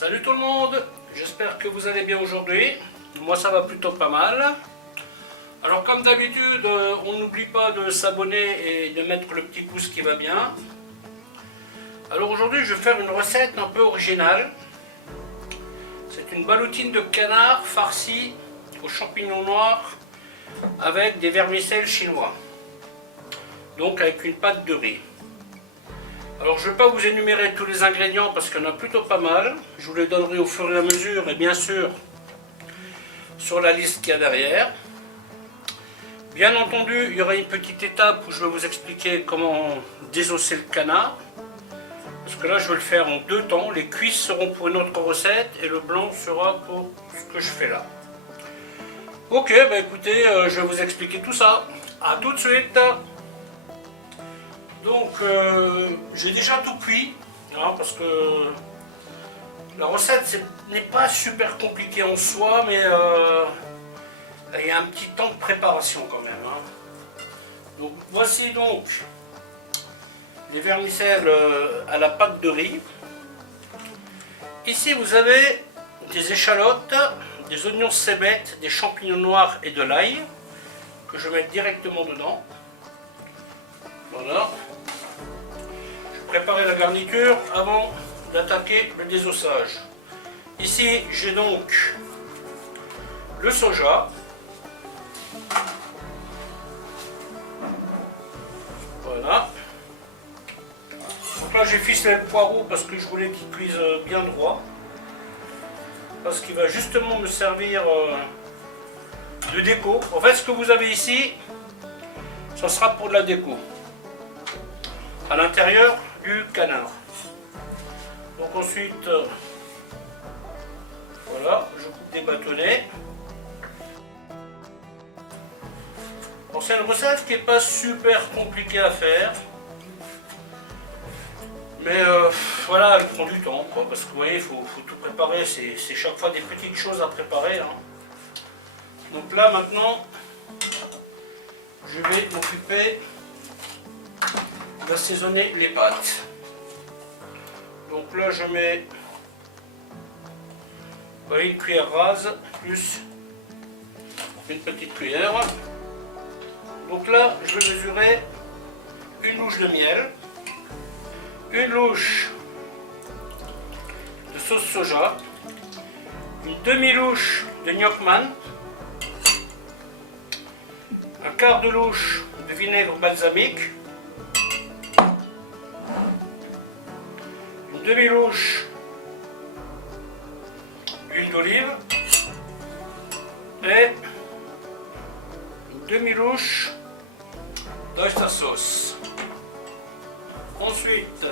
Salut tout le monde, j'espère que vous allez bien aujourd'hui. Moi ça va plutôt pas mal. Alors comme d'habitude, on n'oublie pas de s'abonner et de mettre le petit pouce qui va bien. Alors aujourd'hui je vais faire une recette un peu originale. C'est une balloutine de canard farcie aux champignons noirs avec des vermicelles chinois. Donc avec une pâte de riz. Alors je ne vais pas vous énumérer tous les ingrédients parce qu'il y en a plutôt pas mal. Je vous les donnerai au fur et à mesure et bien sûr sur la liste qu'il y a derrière. Bien entendu, il y aura une petite étape où je vais vous expliquer comment désosser le canard. Parce que là je vais le faire en deux temps. Les cuisses seront pour une autre recette et le blanc sera pour ce que je fais là. Ok, bah écoutez, je vais vous expliquer tout ça. A tout de suite. Donc j'ai déjà tout cuit, hein, parce que la recette n'est pas super compliquée en soi, mais il y a un petit temps de préparation quand même. Hein. Donc voici donc les vermicelles à la pâte de riz. Ici vous avez des échalotes, des oignons cébettes, des champignons noirs et de l'ail que je vais mettre directement dedans. Voilà. Préparer la garniture avant d'attaquer le désossage. Ici j'ai donc le soja, voilà. Donc là j'ai ficelé le poireau parce que je voulais qu'il cuise bien droit, parce qu'il va justement me servir de déco. En fait ce que vous avez ici, ça sera pour de la déco à l'intérieur du canard. Donc ensuite, voilà, je coupe des bâtonnets. Bon, c'est une recette qui n'est pas super compliquée à faire, mais voilà, elle prend du temps, quoi, parce que vous voyez, il faut tout préparer, c'est chaque fois des petites choses à préparer. Hein. Donc là maintenant, je vais m'occuper d'assaisonner les pâtes. Donc là je mets une cuillère rase plus une petite cuillère. Donc là je vais mesurer une louche de miel, une louche de sauce soja, une demi-louche de gnocchman, un quart de louche de vinaigre balsamique, demi-louche d'huile d'olive et une demi-louche d'oyster sauce. Ensuite,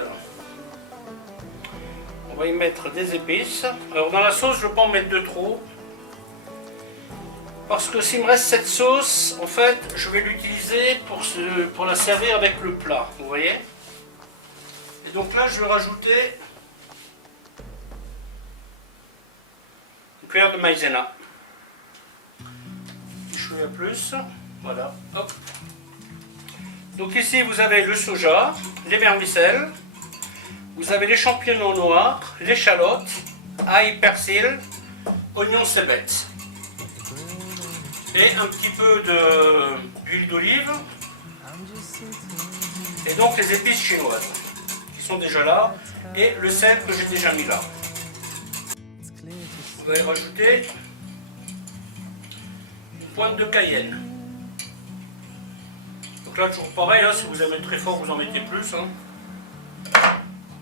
on va y mettre des épices. Alors dans la sauce, je ne vais pas en mettre de trop parce que s'il me reste cette sauce, en fait, je vais l'utiliser pour la servir avec le plat. Vous voyez? Et donc là, je vais rajouter une cuillère de maïzena. Je fais un plus. Voilà. Hop. Donc ici, vous avez le soja, les vermicelles, vous avez les champignons noirs, l'échalote, ail, persil, oignons cébettes. Et un petit peu d'huile d'olive. Et donc les épices chinoises sont déjà là, et le sel que j'ai déjà mis là. Vous allez rajouter une pointe de cayenne. Donc là toujours pareil, hein, si vous aimez très fort vous en mettez plus. Hein.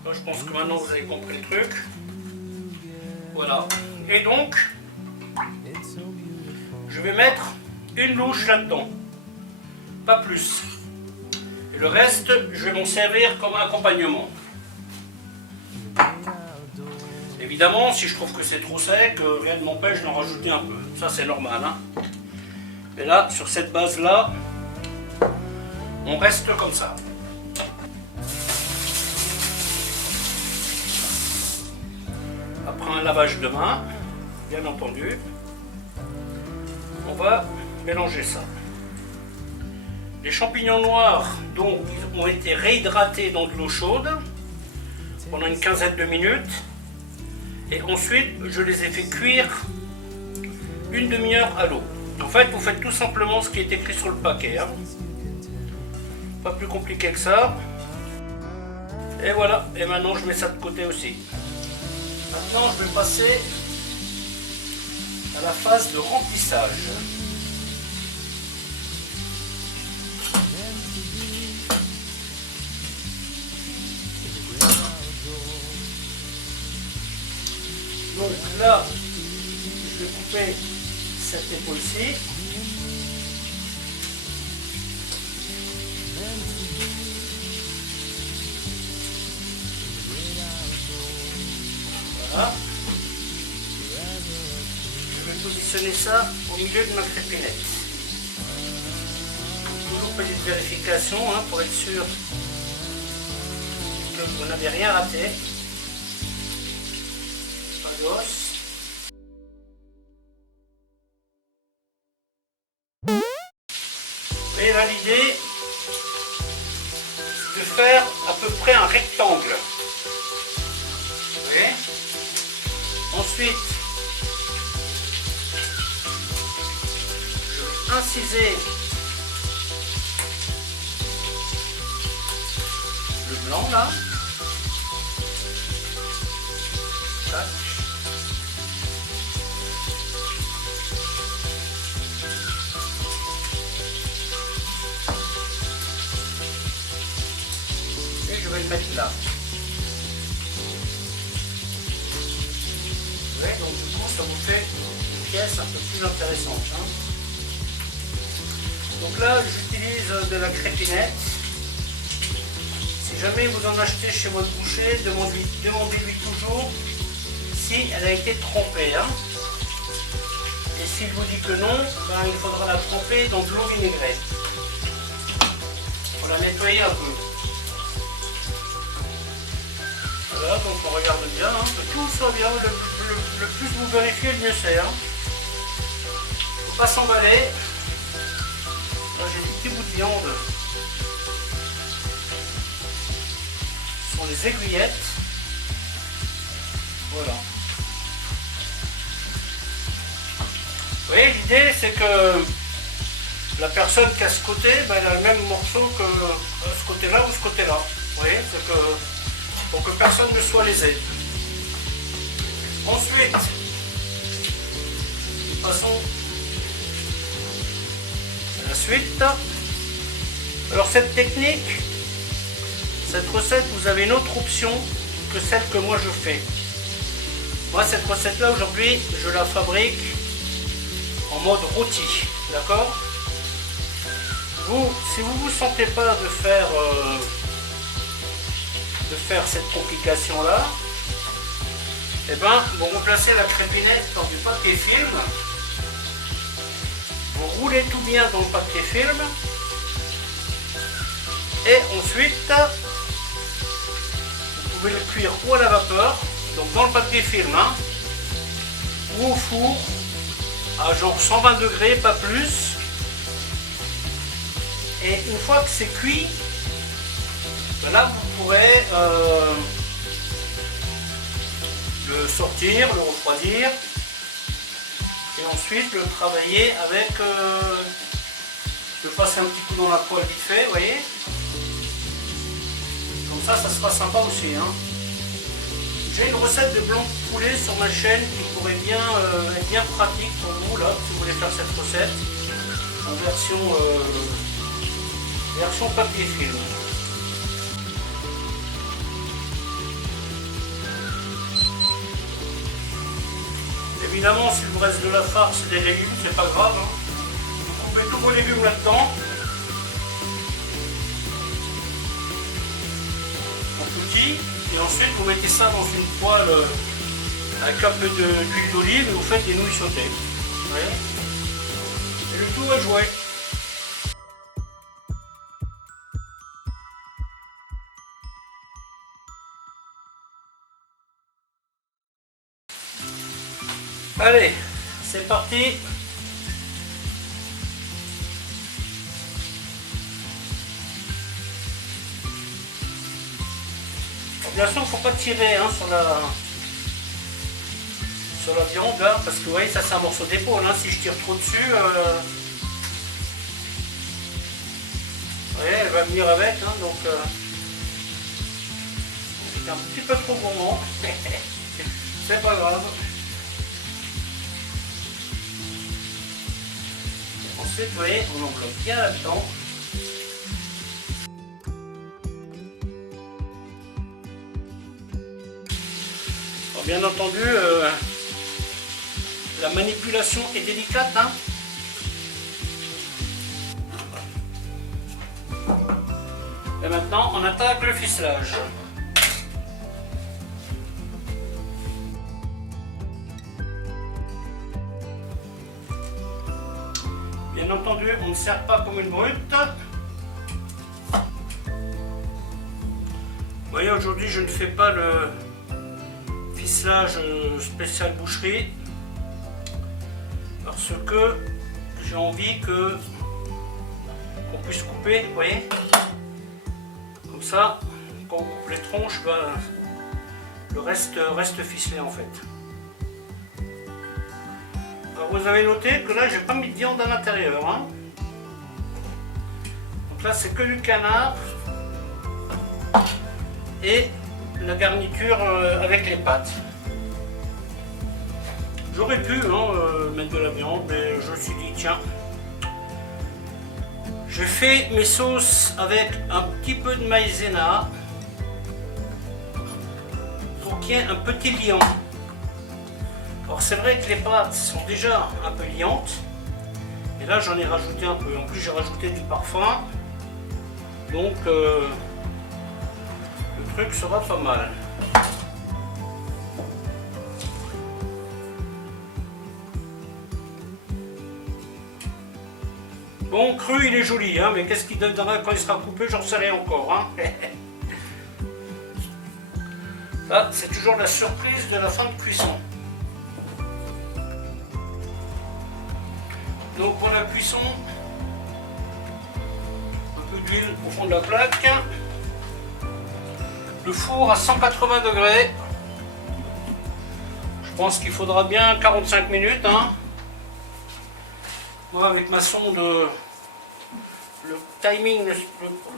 Là je pense que maintenant vous avez compris le truc. Voilà. Et donc je vais mettre une louche là-dedans. Pas plus. Et le reste, je vais m'en servir comme accompagnement. Évidemment, si je trouve que c'est trop sec, rien ne m'empêche d'en rajouter un peu. Ça, c'est normal. Hein. Et là, sur cette base-là, on reste comme ça. Après un lavage de main, bien entendu, on va mélanger ça. Les champignons noirs, donc, ils ont été réhydratés dans de l'eau chaude pendant une quinzaine de minutes. Et ensuite, je les ai fait cuire une demi-heure à l'eau. En fait, vous faites tout simplement ce qui est écrit sur le paquet. Hein. Pas plus compliqué que ça. Et voilà. Et maintenant, je mets ça de côté aussi. Maintenant, je vais passer à la phase de remplissage. Donc là, je vais couper cette épaule-ci. Voilà. Je vais positionner ça au milieu de ma crépinette. Toujours petite vérification hein, pour être sûr que vous n'avez rien raté. Pas d'os. Et là l'idée c'est de faire à peu près un rectangle. Vous voyez ? Ensuite, je vais inciser le blanc là. Tac. Et je vais le mettre là. Ouais, donc du coup ça vous fait une pièce un peu plus intéressante. Hein. Donc là j'utilise de la crépinette. Si jamais vous en achetez chez votre boucher, demandez-lui toujours si elle a été trempée. Hein. Et s'il vous dit que non, ben, il faudra la tremper dans de l'eau vinaigrée. Il faut la nettoyer un peu. Voilà, donc on regarde bien, hein, que tout soit bien, le plus vous vérifiez, le mieux c'est. Hein. Faut pas s'emballer. Là j'ai des petits bouts de viande sur les aiguillettes. Voilà. Vous voyez, l'idée c'est que la personne qui a ce côté, ben, elle a le même morceau que ce côté-là ou ce côté-là. Vous voyez, c'est que pour que personne ne soit lésé. Ensuite, passons à la suite. Alors cette technique, cette recette, vous avez une autre option que celle que moi je fais. Moi cette recette là aujourd'hui, je la fabrique en mode rôti, d'accord? Vous, si vous ne vous sentez pas de faire cette complication là, et ben vous remplacez la crépinette par du papier film, vous roulez tout bien dans le papier film et ensuite vous pouvez le cuire ou à la vapeur, donc dans le papier film, hein, ou au four à genre 120 degrés, pas plus. Et une fois que c'est cuit, là vous pourrez le sortir, le refroidir et ensuite le travailler avec, je passe un petit coup dans la poêle vite fait, vous voyez, comme ça sera sympa aussi. Hein. J'ai une recette de blanc de poulet sur ma chaîne qui pourrait bien être bien pratique pour vous là, si vous voulez faire cette recette en version papier film. Évidemment, s'il vous reste de la farce et des légumes, c'est pas grave. Hein. Vous coupez tous vos légumes là-dedans. En petits. Et ensuite, vous mettez ça dans une poêle avec un peu d'huile d'olive et vous faites des nouilles sautées. Vous voyez ? Et le tout est joué. Allez, c'est parti. Bien sûr, il ne faut pas tirer hein, sur la... sur la viande là, parce que vous voyez, ça c'est un morceau d'épaule, hein. Si je tire trop dessus, vous voyez, elle va venir avec, hein, donc c'est un petit peu trop gourmand, c'est pas grave. Ensuite, vous voyez, on enveloppe bien là-dedans. Bien entendu, la manipulation est délicate, hein. Et maintenant, on attaque le ficelage. Bien entendu, on ne sert pas comme une brute. Vous voyez, aujourd'hui, je ne fais pas le ficelage spécial boucherie parce que j'ai envie qu'on puisse couper, vous voyez, comme ça, quand on coupe les tronches, ben, le reste ficelé en fait. Alors vous avez noté que là j'ai pas mis de viande à l'intérieur, hein. Donc là c'est que du canard et la garniture avec les pâtes. J'aurais pu mettre de la viande, mais je me suis dit tiens, je fais mes sauces avec un petit peu de maïzena pour qu'il y ait un petit liant. Alors c'est vrai que les pâtes sont déjà un peu liantes, et là j'en ai rajouté un peu. En plus j'ai rajouté du parfum, donc le truc sera pas mal. Bon, cru il est joli, hein, mais qu'est-ce qu'il donnera quand il sera coupé, j'en sais rien encore. Hein. Ça, c'est toujours la surprise de la fin de cuisson. Donc pour la cuisson, un peu d'huile au fond de la plaque. Le four à 180 degrés. Je pense qu'il faudra bien 45 minutes. Hein. Moi avec ma sonde, le timing,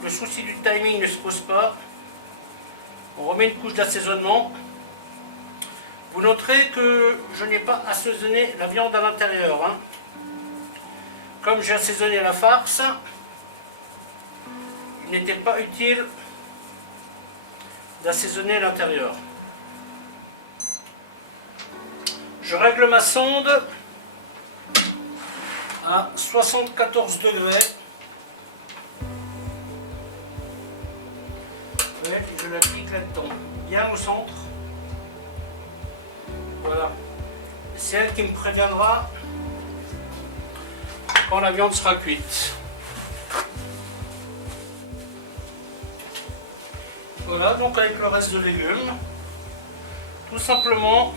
le souci du timing ne se pose pas. On remet une couche d'assaisonnement. Vous noterez que je n'ai pas assaisonné la viande à l'intérieur. Hein. Comme j'ai assaisonné la farce, il n'était pas utile d'assaisonner l'intérieur. Je règle ma sonde à 74 degrés. Et je la clique là-dedans, bien au centre. Voilà. C'est elle qui me préviendra quand la viande sera cuite. Voilà, donc avec le reste de légumes, tout simplement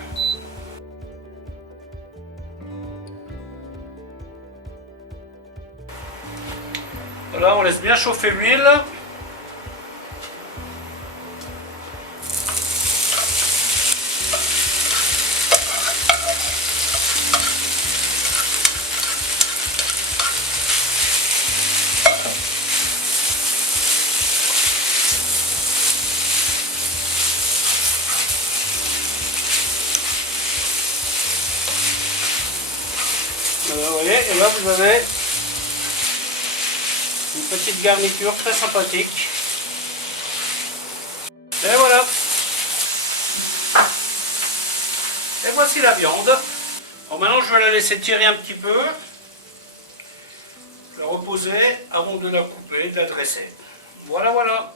voilà, on laisse bien chauffer l'huile. Vous voyez, et là vous avez une petite garniture très sympathique. Et voilà. Et voici la viande. Alors maintenant je vais la laisser tirer un petit peu, la reposer avant de la couper, de la dresser. Voilà, voilà.